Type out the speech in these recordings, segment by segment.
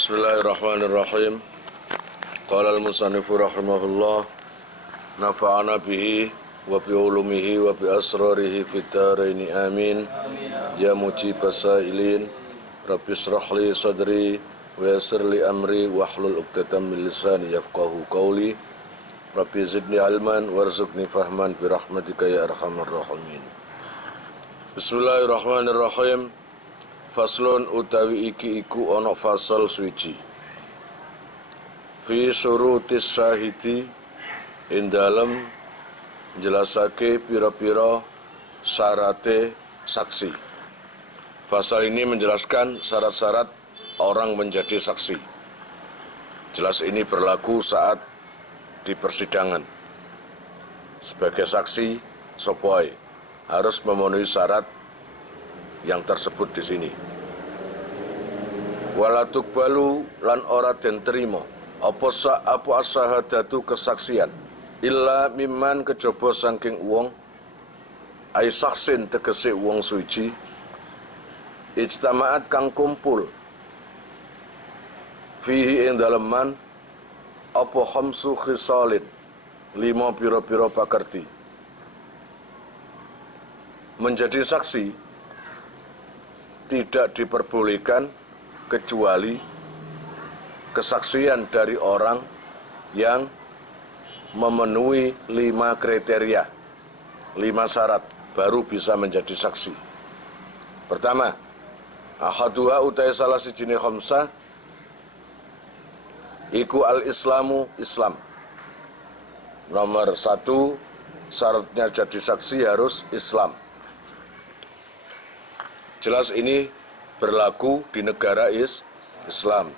Bismillahirrahmanirrahim. Qala al-musannifu rahimahullah, nafa'ana bihi wa bi ulumihi wa bi asrarihi fid dharaini amin. Ya mujibas sailin, rabbi shrah li sadri wa yassir li amri wahlul 'uqdatam min lisani yafqahu qawli. Rabbi zidni ilman warzuqni fahman bi rahmatika ya arhamar rahimin. Bismillahirrahmanirrahim. Faslun utawi iki iku ana fasal suci. Fi syurutis syahidi ing dalem jelasake pira-pira syarate saksi. Fasal ini menjelaskan syarat-syarat orang menjadi saksi. Jelas ini berlaku saat di persidangan. Sebagai saksi, sopoi harus memenuhi syarat yang tersebut di sini. Walatuk balu lan ora den trima apa as-syahadatu kesaksian illa mimman kejaba saking wong ai saksin tegese wong suci ijtamaat kang kumpul fihi ing daleman apa khamsu khisalin 5 pira-pira pakerti. Menjadi saksi tidak diperbolehkan kecuali kesaksian dari orang yang memenuhi 5 kriteria, 5 syarat baru bisa menjadi saksi. Pertama, ahaduha utai salah sijine khamsah iku al-islamu Islam. Nomor 1, syaratnya jadi saksi harus Islam. Jelas ini berlaku di negara Islam.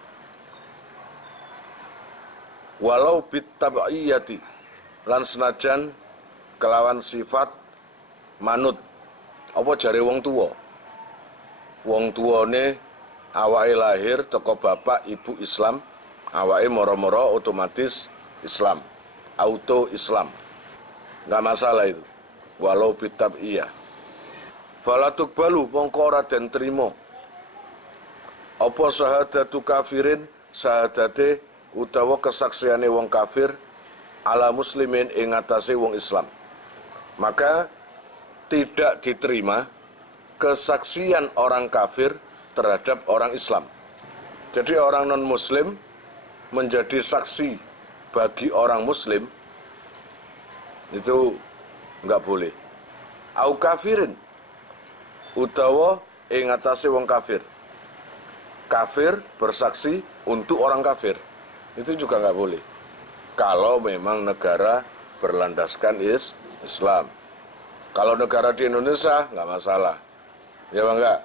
Walau bitab'iyati lan senajan kelawan sifat manut. Apa jare wong tuwa? Wong tuwane awake lahir teko bapak ibu Islam, awake moro-moro otomatis Islam, auto Islam. Enggak masalah itu. Walau bitab'iyah. Falatuk balu mongko ora den trima apa syahadatu kafirin syahadate utawa kesaksiane wong kafir ala muslimin ing atase wong Islam. Maka tidak diterima kesaksian orang kafir terhadap orang Islam. Jadi orang non muslim menjadi saksi bagi orang muslim itu enggak boleh. Au kafirin utawa ing atase wong kafir. Kafir bersaksi untuk orang kafir. Itu juga nggak boleh. Kalau memang negara berlandaskan Islam. Kalau negara di Indonesia nggak masalah. Ya bangga.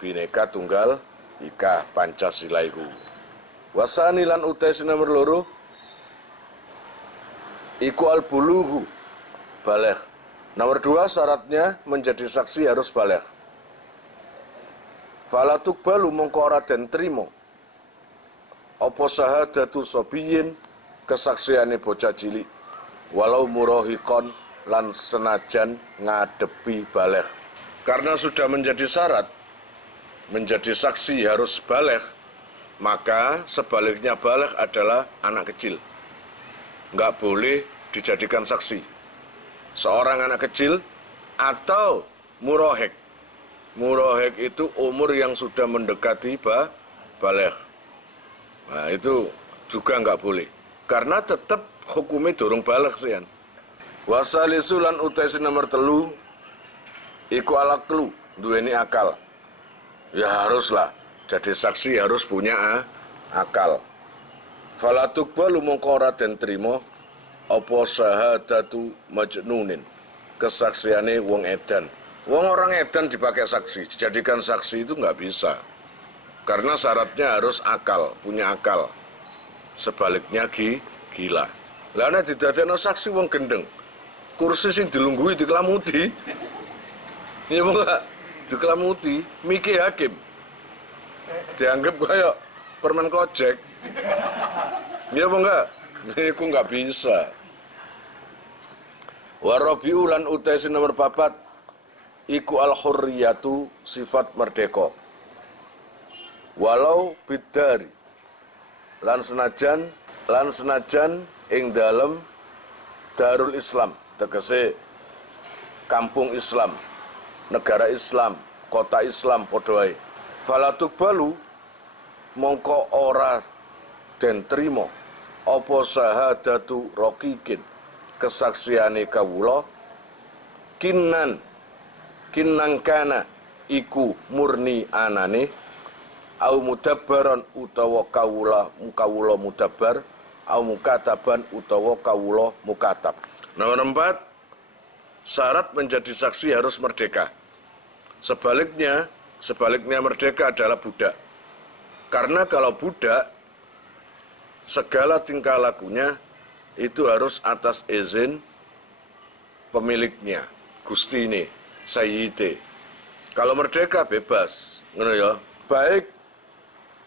Bhinneka Tunggal Ika Pancasila iku. Wasani lan utai nomor loro iku al-bulughu baligh. Nomor 2 syaratnya menjadi saksi harus baligh. Falatuk balu mongko ora den trima apa syahadatu sobiyin kesaksiane bocah cilik walau murahiqon lan senajan ngadepi baligh. Karena sudah menjadi syarat menjadi saksi harus baligh, maka sebaliknya baligh adalah anak kecil. Enggak boleh dijadikan saksi seorang anak kecil atau murahiq. Murahiq itu umur yang sudah mendekati baligh. Nah, itu juga nggak boleh. Karena tetap hukumnya durung baligh sian. Wasalisu lan utai nomor 3 iku alaqlu, duweni akal. Ya haruslah jadi saksi harus punya akal. Falatuk balu mongko ora den trima apa syahadatu majnunin kesaksiane wong edan. Wong orang edan dipakai saksi, dijadikan saksi itu nggak bisa. Karena syaratnya harus akal, punya akal. Sebaliknya gila. Lah nek didadekno saksi wong gendeng, kursi sing dilungguhi dikelamuti. Ya enggak, dikelamuti, mikir hakim. Dianggap kayak permen kojek. Ya enggak, niku nggak bisa. Warabiu lan utai nomor 4 iku al-hurriyatu sifat merdeka. Walau bidari lan senajan ing dalem Darul Islam, tegese kampung Islam, negara Islam, kota Islam padha wae. Falatuk balu mongko ora den trima apa syahadatu raqiqin kesaksiane kawula kinnan kana iku murni anane au mudabbaran utawa kawula mudabbar au mukataban utawa kawula mukatab. Nomor 4, syarat menjadi saksi harus merdeka. Sebaliknya merdeka adalah budak. Karena kalau budak, segala tingkah lakunya itu harus atas izin pemiliknya, gustine, sayyide. Kalau merdeka bebas, ngono ya. Baik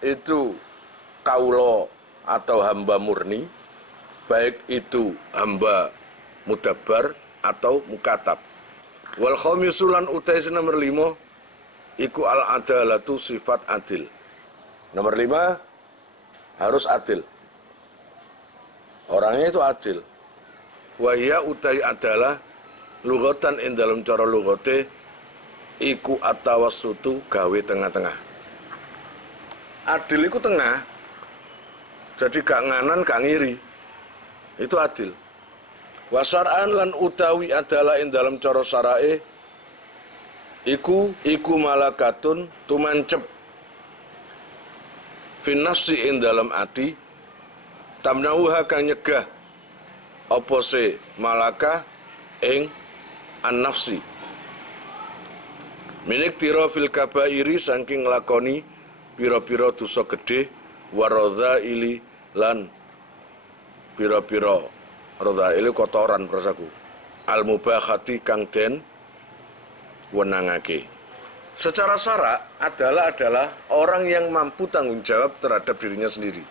itu kaulo atau hamba murni, baik itu hamba mudabbar atau mukatab. Wal khamisulan utais nomor 5 iku al adalatu sifat adil. Nomor 5 harus adil. Orangnya itu adil. Wahya utai adalah lugatan ing dalam cara lugate iku atawassutu gawe tengah-tengah. Adil iku tengah. Jadi gak nganan gak ngiri. Itu adil. Wasar'an lan utawi adalah ing dalam cara syarae iku malakatun tumancep fin nafsi ing dalam ati tamnauha kang nyegah apa se malaka ing an nafsi minik tira fil kabairi saking nglakoni pira-pira dosa gedhe waradzaili lan pira-pira radzaili kotoran prasaku al mubahati kang den wenangake. Secara syara adalah orang yang mampu tanggung jawab terhadap dirinya sendiri.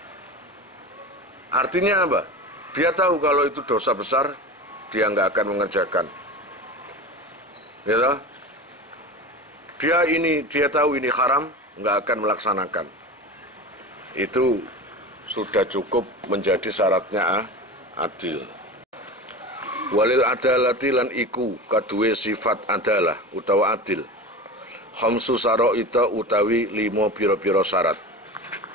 Artinya apa? Dia tahu kalau itu dosa besar, dia nggak akan mengerjakan. Ya, dia tahu ini haram, nggak akan melaksanakan. Itu sudah cukup menjadi syaratnya adil. Walil adalati lan iku kaduwe sifat adalah utawa adil. Khamsu saraita utawi 5 pira-pira syarat.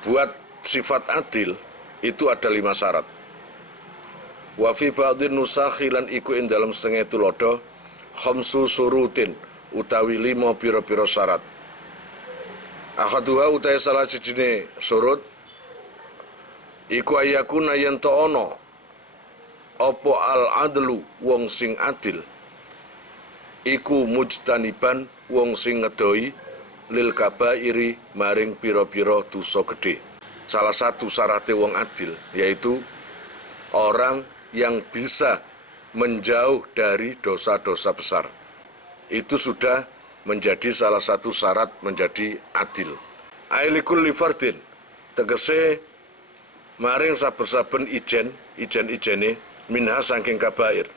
Buat sifat adil itu ada 5 syarat. Wa fi ba'dhin nusakhi lan iku ing dalam setengah tulodo khamsu surutin utawi 5 pira-pira syarat. Ahaduha utawi salah sijine surut iku ayakuna yen ta ana apa al-adlu wong sing adil iku mujtaniban wong sing ngedoi lil kabairi maring pira-pira dosa gedhe. Salah satu syaratnya wong adil yaitu orang yang bisa menjauh dari dosa-dosa besar. Itu sudah menjadi salah satu syarat menjadi adil. Ailikul fardin tegese maring saben-saben ijen-ijene minha saking kabair.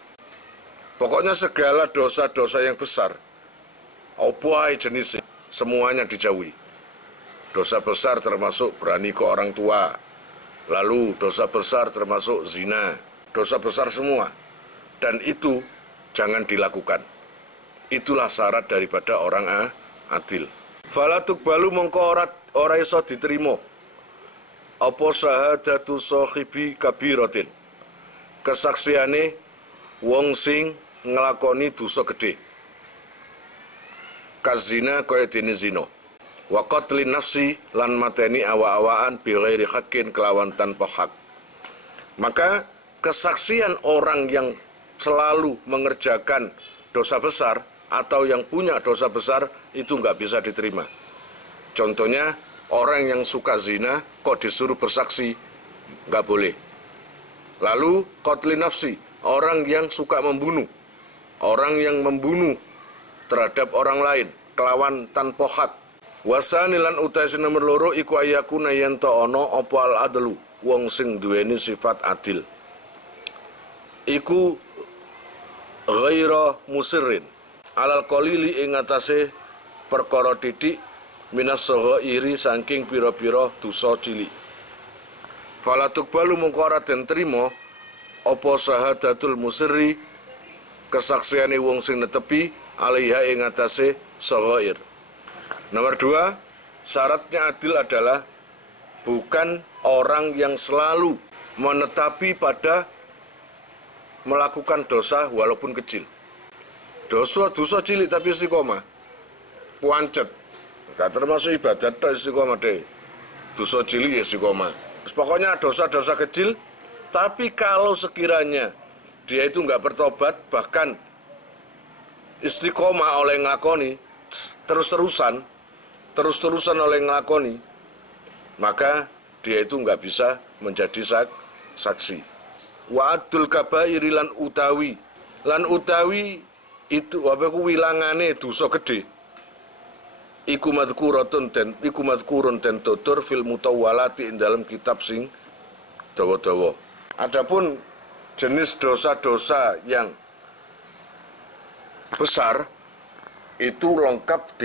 Pokoknya segala dosa-dosa yang besar, apa ae jenisnya, semuanya dijauhi. Dosa besar termasuk berani ke orang tua, lalu dosa besar termasuk zina, dosa besar semua. Dan itu jangan dilakukan. Itulah syarat daripada orang adil. Falatuk balu mongko ora iso diterima apa syahadatu sahibi kabiratin, kesaksiane wong sing nglakoni dosa gedhe. Kazina kaya dene zina. Wa qatlin nafsi lan mateni awa-awaan bi ghairi haqqin kelawan tanpa hak. Maka kesaksian orang yang selalu mengerjakan dosa besar atau yang punya dosa besar itu nggak bisa diterima. Contohnya orang yang suka zina kok disuruh bersaksi, nggak boleh. Lalu qatlin nafsi, orang yang suka membunuh, orang yang membunuh terhadap orang lain kelawan tanpa hak. Wasani lan utaisi nomor loro iku ayakuna yen ta ana apa al adlu wong sing duweni sifat adil iku ghaira musirrin alal qalili ing atase perkara titik minas saghairi saking pira-pira dosa cilik. Falatuk balu mongko ora den trima apa syahadatul musirri kesaksiane wong sing netepi alaiha ing atase shaghair. Nomor 2, syaratnya adil adalah bukan orang yang selalu menetapi pada melakukan dosa walaupun kecil. Dosa cilik tapi istiqomah. Puancet. Gak termasuk ibadat to istiqomah deh. Dosa cilik ya istiqomah. Pokoknya dosa-dosa kecil, tapi kalau sekiranya dia itu nggak bertobat, bahkan istiqomah oleh nglakoni, terus-terusan oleh nglakoni, maka dia itu nggak bisa menjadi saksi. Wa'adul kabairi lan utawi itu apa ku wilangane dosa gede. Iku madhkurun den tutur fil mutawwalati ing dalam kitab sing dawa-dawa. Adapun jenis dosa-dosa yang besar itu lengkap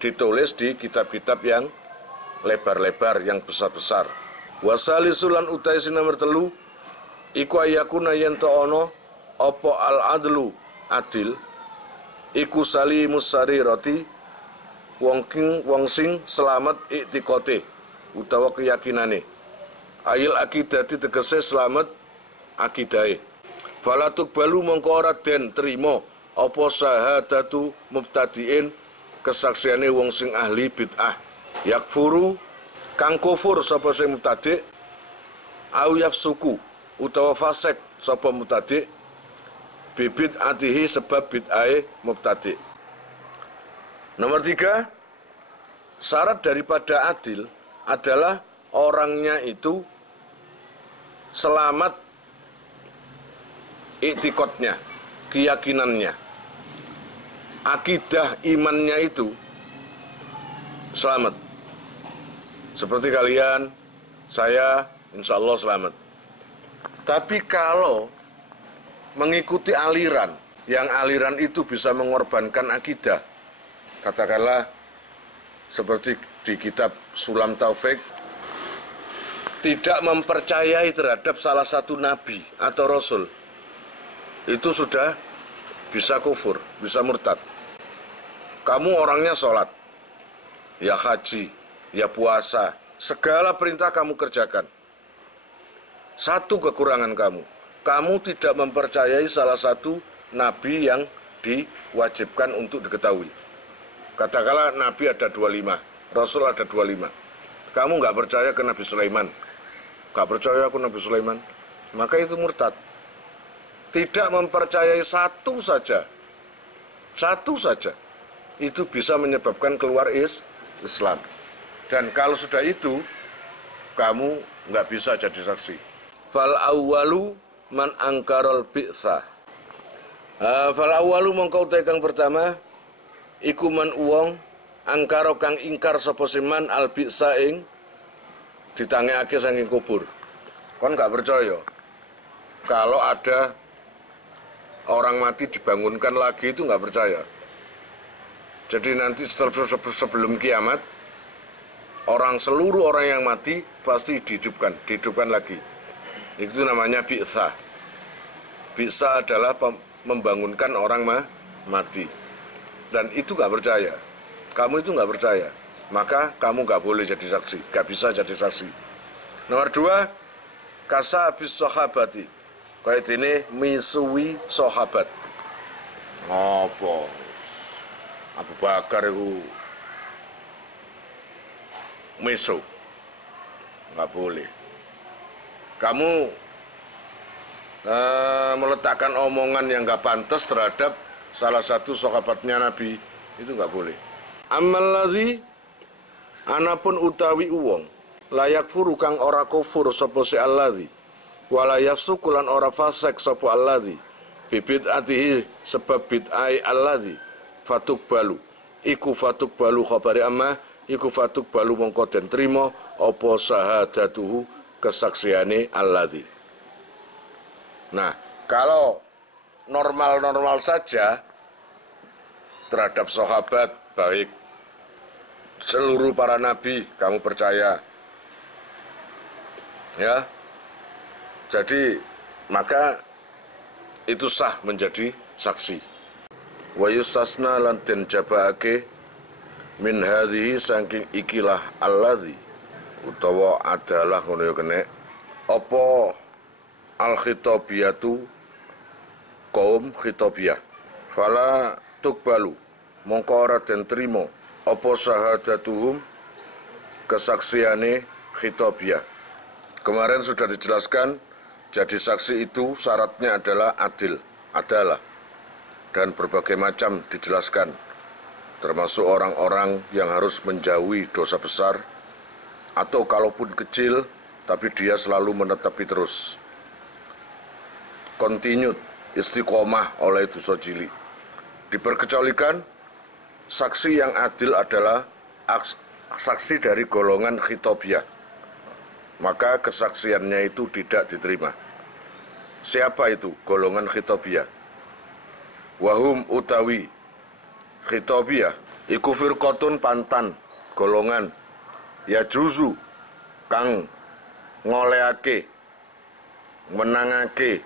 ditulis di kitab-kitab yang lebar-lebar, yang besar-besar. Wasalisulan utai nomor 3 iku ayakuna yen ono apa al-adlu adil iku salimus sarirati wong sing selamat iktikote utawa keyakinane. Ayil akidati tegese selamat akidahe. Falatuk balu mongko ora den trima apa syahadatu mubtadiin kesaksiane wong sing ahli bid'ah. Yakfuru kang kufur sapa sing mubtadi' au yafsuku utawa fasik sapa mubtadi' bibit atihi sebab bid'ahe mubtadi'. Nomor 3, syarat daripada adil adalah orangnya itu selamat iktikadnya, keyakinannya, akidah imannya itu selamat. Seperti kalian, saya insya Allah selamat. Tapi kalau mengikuti aliran, yang aliran itu bisa mengorbankan akidah, katakanlah seperti di kitab Sulam Taufik, tidak mempercayai terhadap salah satu nabi atau rasul, itu sudah bisa kufur, bisa murtad. Kamu orangnya sholat, ya haji, ya puasa, segala perintah kamu kerjakan. Satu kekurangan kamu tidak mempercayai salah satu nabi yang diwajibkan untuk diketahui. Katakanlah Nabi ada 25, Rasul ada 25. Kamu nggak percaya ke Nabi Sulaiman, nggak percaya aku Nabi Sulaiman, maka itu murtad. Tidak mempercayai satu saja, itu bisa menyebabkan keluar Islam. Dan kalau sudah itu, kamu nggak bisa jadi saksi. Fal awwalu man angkarol bi'sa. Fal awwalu mongkau kang pertama iku man uwong angkaro kang ingkar sapa siman al bi'sa ing ditangekake saking kubur. Kon gak percaya kalau ada orang mati dibangunkan lagi, itu gak percaya. Jadi nanti sebelum kiamat seluruh orang yang mati pasti dihidupkan lagi. Itu namanya bi'sa. Bi'sa adalah membangunkan orang mati. Dan itu gak percaya, kamu itu gak percaya, maka kamu gak boleh jadi saksi, gak bisa jadi saksi. Nomor 2, kasabis sahabati, kayak ini misuwi sahabat. Apa? Abu Bakar itu misu, gak boleh. Kamu meletakkan omongan yang gak pantas terhadap salah satu sahabatnya Nabi, itu nggak boleh. Amal ladzi anapun utawi uwong layak furu kang ora kufur sapa si alladzi wala yafsuku lan ora fasik sapa alladzi bibit atihi sebab bid'ai alladzi fatuk balu iku fatuk balu khabari amma iku fatuk balu mongko den trima apa syahadatuhu kesaksiane alladzi. Nah, kalau normal-normal saja terhadap sahabat, baik seluruh para nabi kamu percaya, Ya. Jadi maka itu sah menjadi saksi. Wa yustasna lan den jabaake min hadhihi saking ikilah allazi utawa adalah ngono ya kene apa al khitabiyatu kaum khitabiyah fala tukbalu mongko ora den trima apa syahadatuhum kesaksiane khitabiyah. Kemarin sudah dijelaskan, jadi saksi itu syaratnya adalah adil, adalah dan berbagai macam dijelaskan, termasuk orang-orang yang harus menjauhi dosa besar atau kalaupun kecil tapi dia selalu menetapi terus continued istiqomah oleh dosa cilik. Diperkecualikan saksi yang adil adalah saksi dari golongan khitabiyah, maka kesaksiannya itu tidak diterima. Siapa itu golongan khitabiyah? Wahum utawi khitabiyah iku firqatun pantan golongan ya juzu kang ngoleake menangake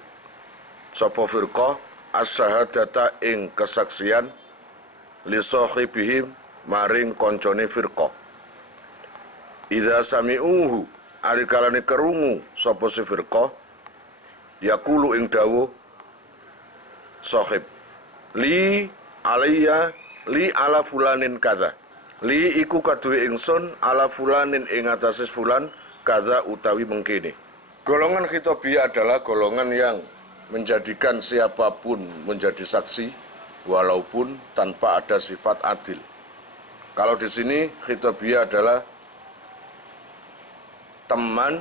sapa firqah as-syahadata ing kesaksian li sahibihim maring koncone firqah. Idza sami'uhu ari kalane kerungu sapa si firqah yaqulu ing dawuh sahib li alayya li ala fulanin kaza. Li iku kaduwe ingsun ala fulanin ing atase fulan kaza utawi mengkene. Golongan khitabiyah adalah golongan yang menjadikan siapapun menjadi saksi walaupun tanpa ada sifat adil. Kalau di sini khitabiyah adalah teman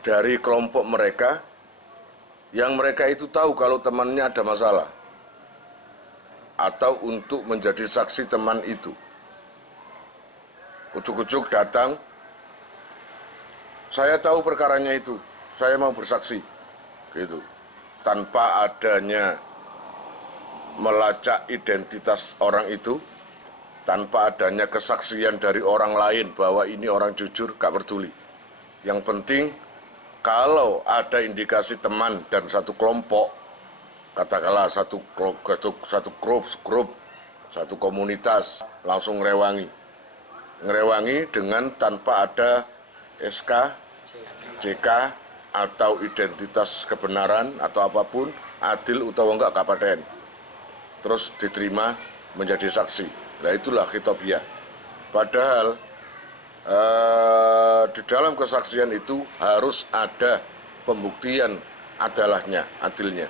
dari kelompok mereka yang mereka itu tahu kalau temannya ada masalah atau untuk menjadi saksi teman itu. Ujuk-ujuk datang, saya tahu perkaranya itu, saya mau bersaksi, gitu. Tanpa adanya melacak identitas orang itu, tanpa adanya kesaksian dari orang lain bahwa ini orang jujur, gak peduli. Yang penting kalau ada indikasi teman dan satu kelompok, katakanlah satu grup, satu komunitas, langsung ngerewangi dengan tanpa ada SK, JK, atau identitas kebenaran atau apapun, adil atau enggak kapaten. Terus diterima menjadi saksi. Nah itulah khitabiyah. Padahal di dalam kesaksian itu harus ada pembuktian adalahnya, adilnya.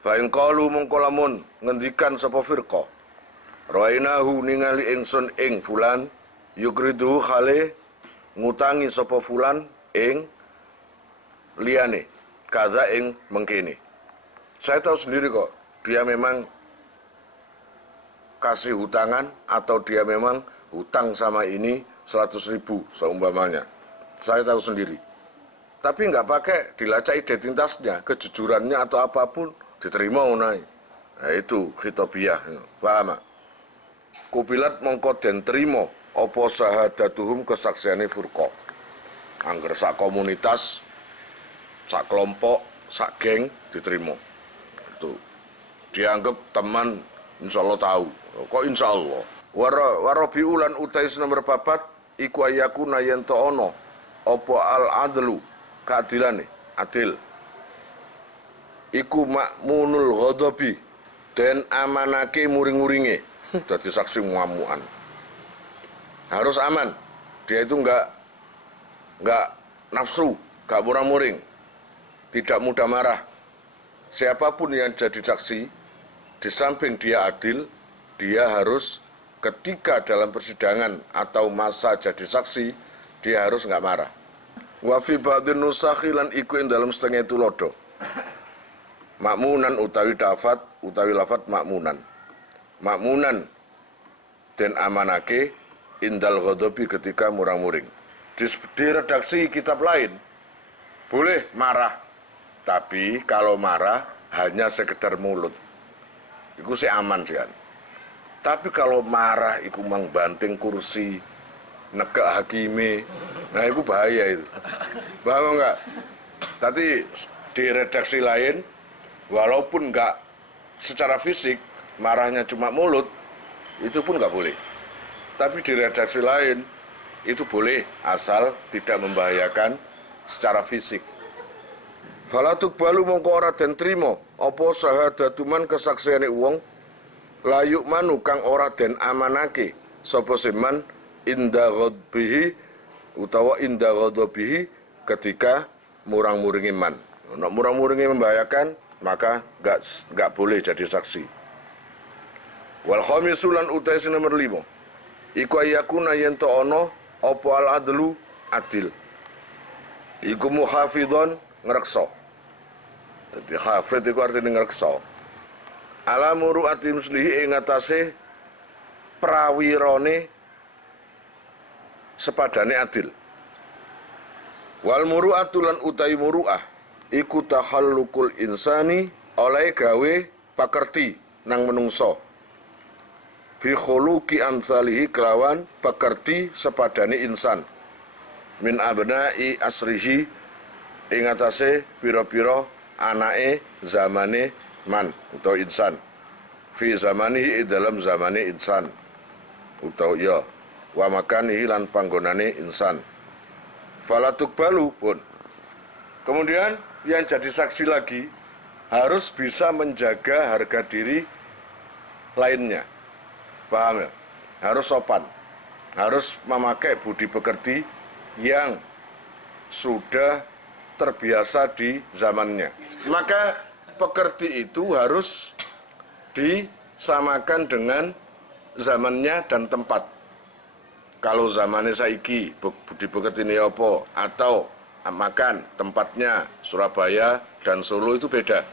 Fa in qalu mongko lamun ngendikan sapa firqah rainahu ningali ingsun ing fulan yukridu khale ngutangi sapa fulan ing liyane kaza ing mengkene. Saya tahu sendiri kok dia memang kasih hutangan atau dia memang hutang sama ini 100.000 seumpamanya. Saya tahu sendiri. Tapi nggak pakai dilacak identitasnya, kejujurannya atau apapun diterima unai. Nah itu khitabiyah. Paham? Kubilat mongko den trimo apa syahadatuhum kesaksiane furqa. Angger sak komunitas, sak kelompok, sak geng diterima. Itu dianggap teman, insyaallah tahu. Kok insyaallah. Warabi ulan utais nomor papat iku ayakuna yen to ono apa al adlu keadilane adil iku makmunul ghadabi den amanake muring-muringe dadi saksi muamuan. Harus aman, dia itu enggak nafsu, enggak murang-muring, tidak mudah marah. Siapapun yang jadi saksi, di samping dia adil, dia harus ketika dalam persidangan atau masa jadi saksi, dia harus enggak marah. Wa fi ba'dhin nusakhi lan iku ing dalam setengah tulodo. Makmunan utawi dafat utawi lafat makmunan. Makmunan den amanake indal ghadabi ketika murang-muring. Di redaksi kitab lain boleh marah, tapi kalau marah hanya sekedar mulut, itu sih aman sih kan. Tapi kalau marah iku mangbanting kursi, negak hakime. Nah, itu bahaya itu. Paham enggak? Tadi di redaksi lain, walaupun enggak secara fisik, marahnya cuma mulut, itu pun enggak boleh. Tapi di redaksi lain, itu boleh asal tidak membahayakan secara fisik. Falatuk balu mongko ora den trima apa sahadatuman kesaksiane wong layuk manu kang ora den amanake sapa seman inda ghadbihi utawa inda ghadbihi ketika murang-muringi man. Nek murang-muringi membahayakan maka enggak boleh jadi saksi. Wal khamisulan utai nomor 5. Iku ayakuna yen to ana apa al adlu adil. Iku muhafidhon ngreksa. Dadi hafid iku artine ngreksa. Ala muru'ati muslihi ing atase prawirane sepadane adil. Wal muru'atu lan utai muru'ah iku tahallukul insani oleh gawe pakerti nang menungso. Bi khuluqi amsalihi kelawan pakerti sepadane insan. Min abna'i asrihi ing atase pira-pira anake zamane man atau insan. Fi zamanihi dalam zamane insan. Utawa ya wa makanihi lan panggonane insan. Falatuk balu pun. Kemudian yang jadi saksi lagi harus bisa menjaga harga diri lainnya. Paham ya? Harus sopan. Harus memakai budi pekerti yang sudah terbiasa di zamannya. Maka pekerti itu harus disamakan dengan zamannya dan tempat. Kalau zamannya saiki budi pekerti ini apa atau makan tempatnya Surabaya dan Solo itu beda.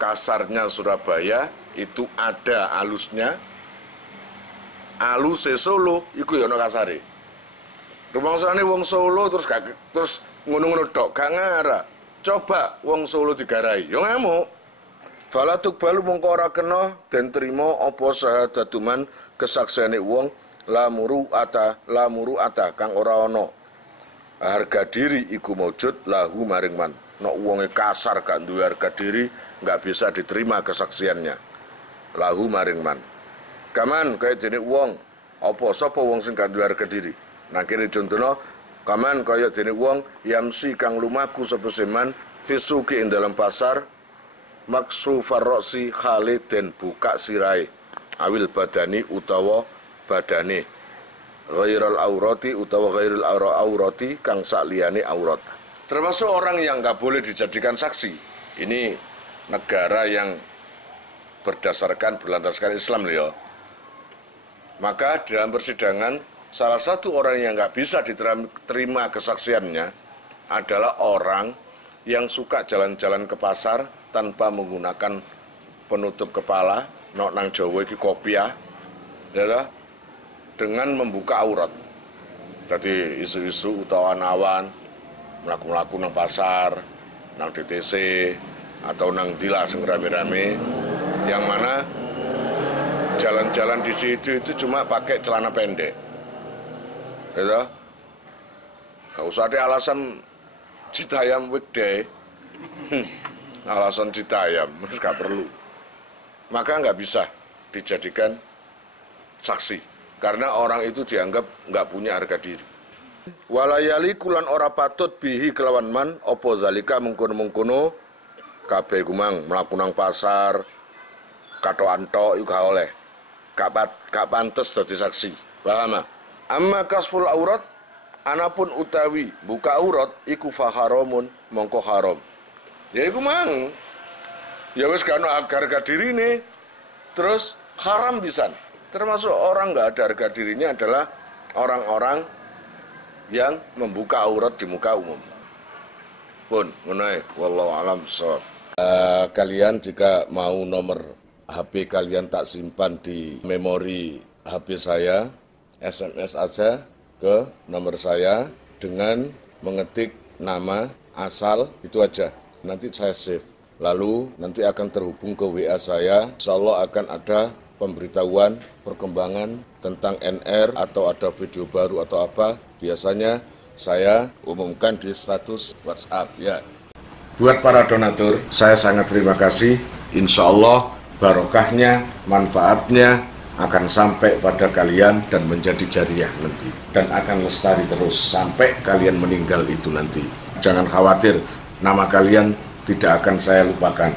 Kasarnya Surabaya itu ada alusnya, aluse Solo iku ya ono kasare. Rumangsane wong Solo terus ngono-ngono tok gak ngarah. Coba wong Solo digarai, yo ngamuk. Falatuk balu mongko ora kena den trima apa sahadatuman kesaksiane wong la muru'ata kang ora ana harga diri iku maujud lahu maring man. Nek wonge kasar gak duwe harga diri, enggak bisa diterima kesaksiannya. Lahu maring man. Kaman kaya dene wong apa sapa wong sing gak duwe harga diri. Nah kene contohno kaman kaya dene wong yamsi kang lumaku sapa seman fisuki ing dalam pasar maksu farrosi khalid den buka sirai awil badani utawa badane ghairul aurati utawa ghairul aurati kang sakliyane aurat. Termasuk orang yang nggak boleh dijadikan saksi. Ini negara yang berlandaskan Islam ya. Maka dalam persidangan salah satu orang yang nggak bisa diterima kesaksiannya adalah orang yang suka jalan-jalan ke pasar tanpa menggunakan penutup kepala, nang Jawa iki kopiah, ya, dengan membuka aurat. Jadi isu-isu utawa awan melaku-melaku nang pasar, nang DTC atau nang dila sing rame-rame, yang mana jalan-jalan di situ itu cuma pakai celana pendek, ya. Gak usah ada alasan Citayam weekday, alasan Citayam, gak perlu. Maka nggak bisa dijadikan saksi, karena orang itu dianggap nggak punya harga diri. Walayali kulan ora patut bihi kelawan man, opo zalika mengkono-mengkono, kabeh gumang melakukan pasar, kato anto itu gak oleh, gak pantes dadi saksi, paham? Amma kasful aurat, anapun utawi buka aurat, iku faharamun mongko haram. Ya iku mang, ya wis gak ono harga diri nih, terus haram pisan. Termasuk orang nggak ada harga dirinya adalah orang-orang yang membuka aurat di muka umum. Pun, menai, wallahu alam shawab. Kalian jika mau nomor HP kalian tak simpan di memori HP saya, SMS aja ke nomor saya dengan mengetik nama asal itu aja. Nanti saya save. Lalu nanti akan terhubung ke WA saya. Insya Allah akan ada pemberitahuan, perkembangan tentang NR atau ada video baru atau apa, biasanya saya umumkan di status WhatsApp ya. Buat para donatur, saya sangat terima kasih. Insya Allah barokahnya, manfaatnya akan sampai pada kalian dan menjadi jariah nanti. Dan akan lestari terus sampai kalian meninggal itu nanti. Jangan khawatir, nama kalian tidak akan saya lupakan.